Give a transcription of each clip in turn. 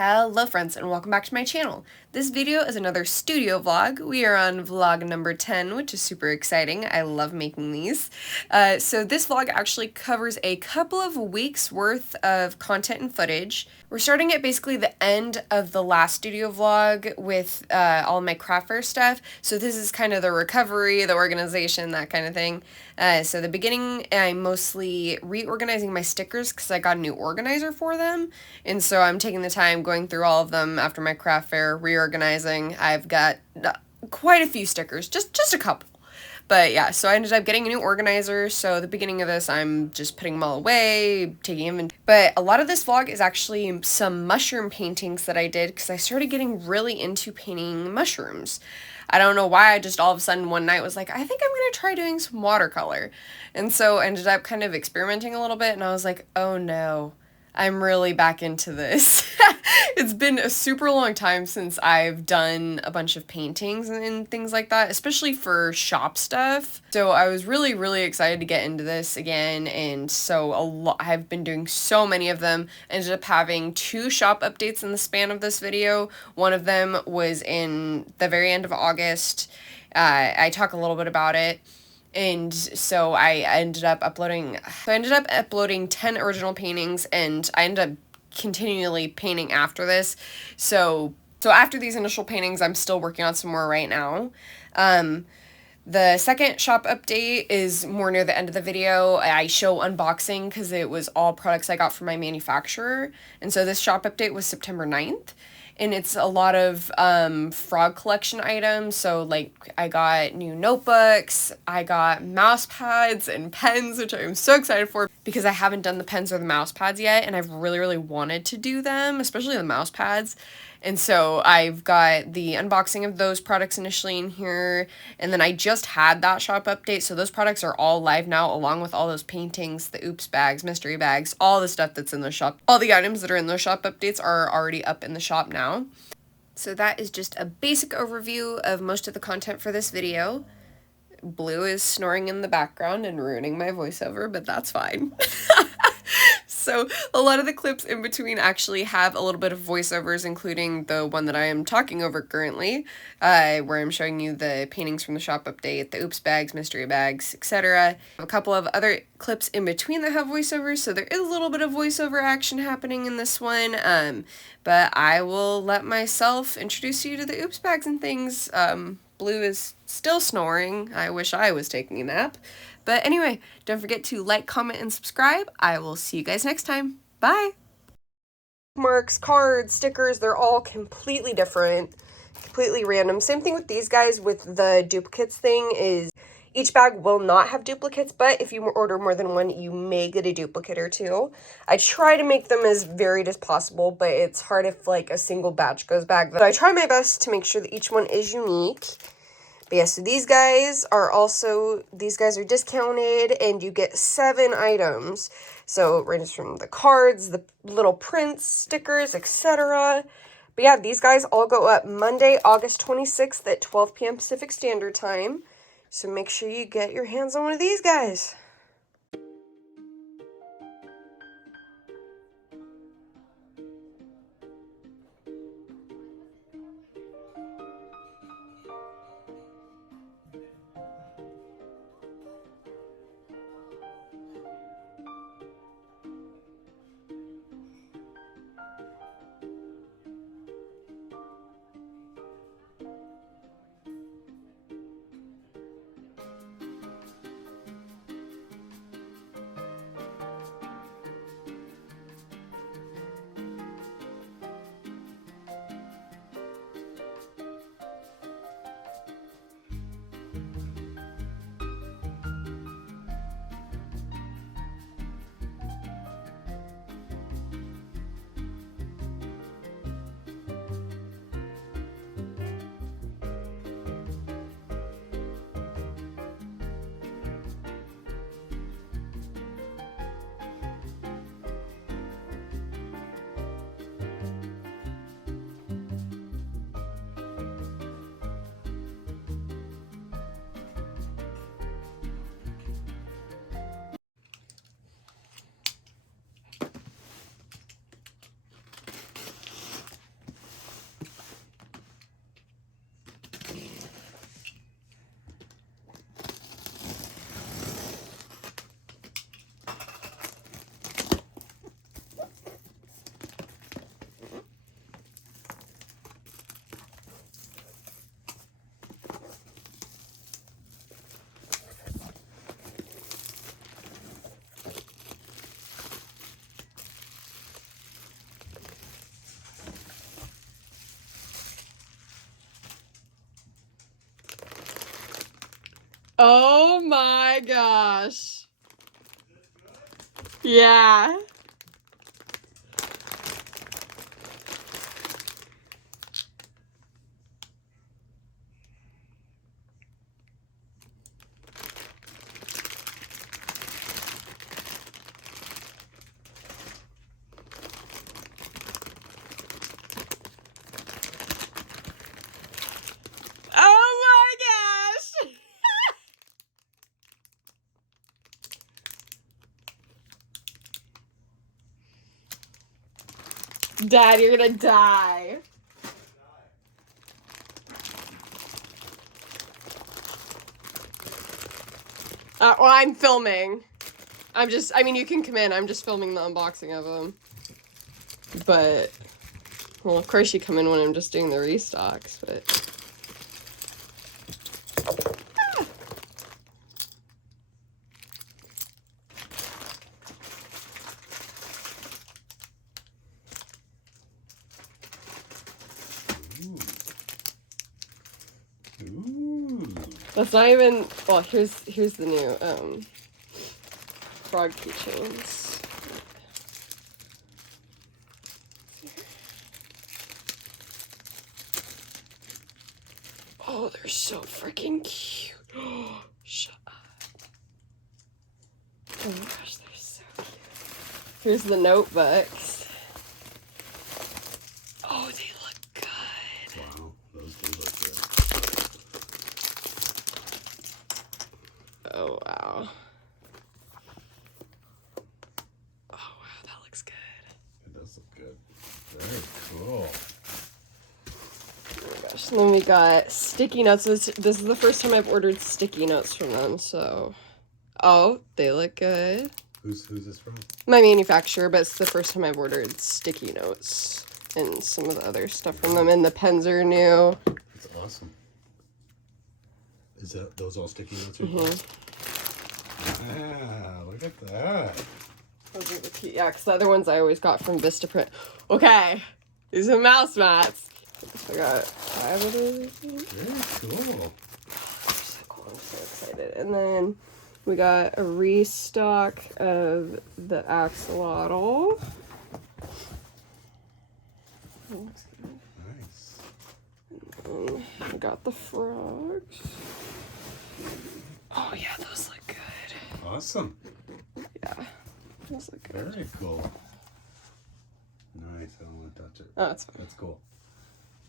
Hello friends and welcome back to my channel. This video is another studio vlog. We are on vlog number 10, which is super exciting. I love making these. So this vlog actually covers a couple of weeks worth of content and footage. We're starting at basically the end of the last studio vlog with all my craft fair stuff. So this is kind of the recovery, the organization, that kind of thing. So the beginning, I'm mostly reorganizing my stickers because I got a new organizer for them. And so I'm taking the time going through all of them after my craft fair, reorganizing. I've got quite a few stickers, just a couple. But yeah, so I ended up getting a new organizer, so the beginning of this, I'm just putting them all away, taking inventory. But a lot of this vlog is actually some mushroom paintings that I did, because I started getting really into painting mushrooms. I don't know why, I just all of a sudden one night was like, I think I'm going to try doing some watercolor. And so I ended up kind of experimenting a little bit, and I was like, oh no, I'm really back into this. It's been a super long time since I've done a bunch of paintings and things like that, especially for shop stuff. So I was really excited to get into this again, and so I've been doing so many of them. Ended up having 2 shop updates in the span of this video. One of them was in the very end of August. I talk a little bit about it. And so I ended up uploading 10 original paintings, and I ended up continually painting after this. So after these initial paintings, I'm still working on some more right now. The second shop update is more near the end of the video. I show unboxing because it was all products I got from my manufacturer. And so this shop update was September 9th. And it's a lot of frog collection items. So like I got new notebooks, I got mouse pads and pens, which I am so excited for because I haven't done the pens or the mouse pads yet, and I've really wanted to do them, especially the mouse pads. And so I've got the unboxing of those products initially in here, and then I just had that shop update, so those products are all live now, along with all those paintings, the oops bags, mystery bags, all the stuff that's in the shop. All the items that are in those shop updates are already up in the shop now. So that is just a basic overview of most of the content for this video. Blue is snoring in the background and ruining my voiceover, but that's fine. So a lot of the clips in between actually have a little bit of voiceovers, including the one that I am talking over currently, where I'm showing you the paintings from the shop update, the oops bags, mystery bags, etc. A couple of other clips in between that have voiceovers, so there is a little bit of voiceover action happening in this one, but I will let myself introduce you to the oops bags and things. Blue is still snoring. I wish I was taking a nap. But anyway, don't forget to like, comment, and subscribe. I will see you guys next time. Bye! Marks, cards, stickers, they're all completely different, completely random. Same thing with these guys with the duplicates thing is each bag will not have duplicates, but if you order more than one, you may get a duplicate or 2. I try to make them as varied as possible, but it's hard if like a single batch goes back. But I try my best to make sure that each one is unique. But yeah, so these guys are discounted, and you get 7 items. So it ranges from the cards, the little prints, stickers, etc. But yeah, these guys all go up Monday, August 26th at 12 p.m. Pacific Standard Time. So make sure you get your hands on one of these guys. Oh my gosh. Yeah. Oh my gosh. Dad, you're gonna die. Well, I'm filming. I mean, you can come in. I'm just filming the unboxing of them. But, well, of course you come in when I'm just doing the restocks, but. Ooh. That's not even, well, here's the new, frog keychains. Oh, they're so freaking cute. Oh, shut up. Oh my gosh, they're so cute. Here's the notebooks. Oh, they look good. Wow, those do look good. Oh, wow. Oh, wow, that looks good. It does look good. Very cool. Oh my gosh. And then we got sticky notes. This is the first time I've ordered sticky notes from them, so. Oh, they look good. Who's this from? My manufacturer, but it's the first time I've ordered sticky notes and some of the other stuff from them. And the pens are new. That's awesome. Is that those all sticky notes? Ah, look at that. Those are the key. Yeah, because the other ones I always got from Vistaprint. Okay, these are mouse mats. I got 5 of those. Very cool. So cool. I'm so excited. And then we got a restock of the axolotl. Nice. And we got the frogs. Oh yeah, those look good. Awesome. Yeah, those look good. Very cool. Nice. I don't want to touch it. Oh, that's fine. That's cool.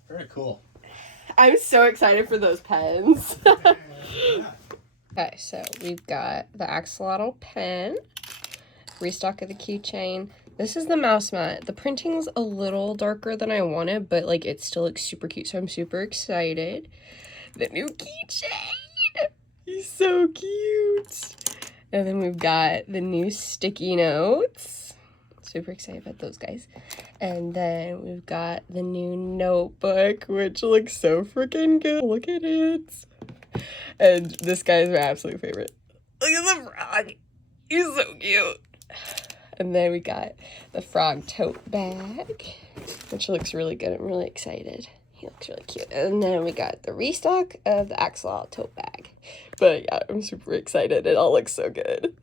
Very cool. I'm so excited for those pens. Okay, so we've got the axolotl pen, restock of the keychain. This is the mouse mat. The printing's a little darker than I wanted, but like it still looks super cute, so I'm super excited. The new keychain! He's so cute! And then we've got the new sticky notes. Super excited about those guys. And then we've got the new notebook, which looks so freaking good. Look at it. And this guy is my absolute favorite. Look at the frog. He's so cute. And then we got the frog tote bag, which looks really good. I'm really excited. He looks really cute. And then we got the restock of the axolotl tote bag. But yeah, I'm super excited. It all looks so good.